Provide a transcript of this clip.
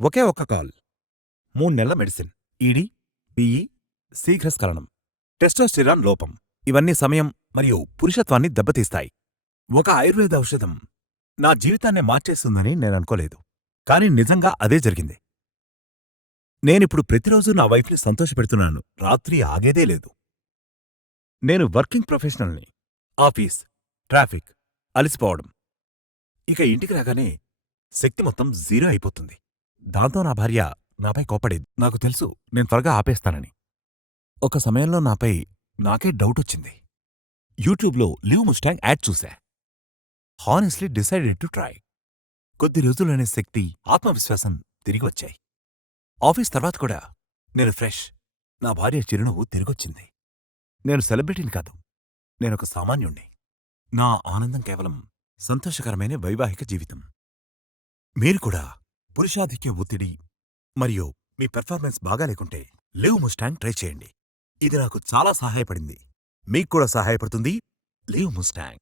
ఒకే ఒక్క కాల్. 3 నెలల medicine. ED, PE, శీఘ్రస్ఖలనం, testosterone లోపం. ఇవన్నీ సమయం మరియు పురుషత్వాన్ని దెబ్బతీస్తాయి. ఒక ఆయుర్వేద ఔషధం నా జీవితాన్నే మార్చేస్తుందని నేననుకోలేదు. కానీ నిజంగా అదే జరిగింది. నేనిప్పుడు ప్రతిరోజూ నా వైఫ్ని సంతోషపెడుతున్నాను. రాత్రి ఆగేదే లేదు. నేను వర్కింగ్ ప్రొఫెషనల్ని. ఆఫీస్, ట్రాఫిక్, అలసిపోవడం. ఇక ఇంటికి రాగానే శక్తి మొత్తం జీరో అయిపోతుంది. దాంతో నా భార్య నాపై కోపడేది. నాకు తెలుసు నేను త్వరగా ఆపేస్తానని. ఒక సమయంలో నాకే డౌటొచ్చింది. యూట్యూబ్లో లివ్ ముస్టాంగ్ యాడ్ చూశా. Honestly decided to try. కొద్ది రోజుల్లోనే శక్తి, ఆత్మవిశ్వాసం తిరిగి వచ్చాయి. ఆఫీస్ తర్వాత కూడా నేను ఫ్రెష్. నా భార్య చిరునవ్వు తిరిగొచ్చింది. నేను సెలబ్రిటీని కాదు, నేనొక సామాన్యుణ్ణి. నా ఆనందం కేవలం సంతోషకరమైన వైవాహిక జీవితం. మీరు కూడా పురుషాధిక్య ఒత్తిడి మరియు మీ పెర్ఫార్మెన్స్ బాగా లేకుంటే లివ్ ముస్టాంగ్ ట్రై చేయండి. ఇది నాకు చాలా సహాయపడింది. మీకు కూడా సహాయపడుతుంది లివ్ ముస్టాంగ్.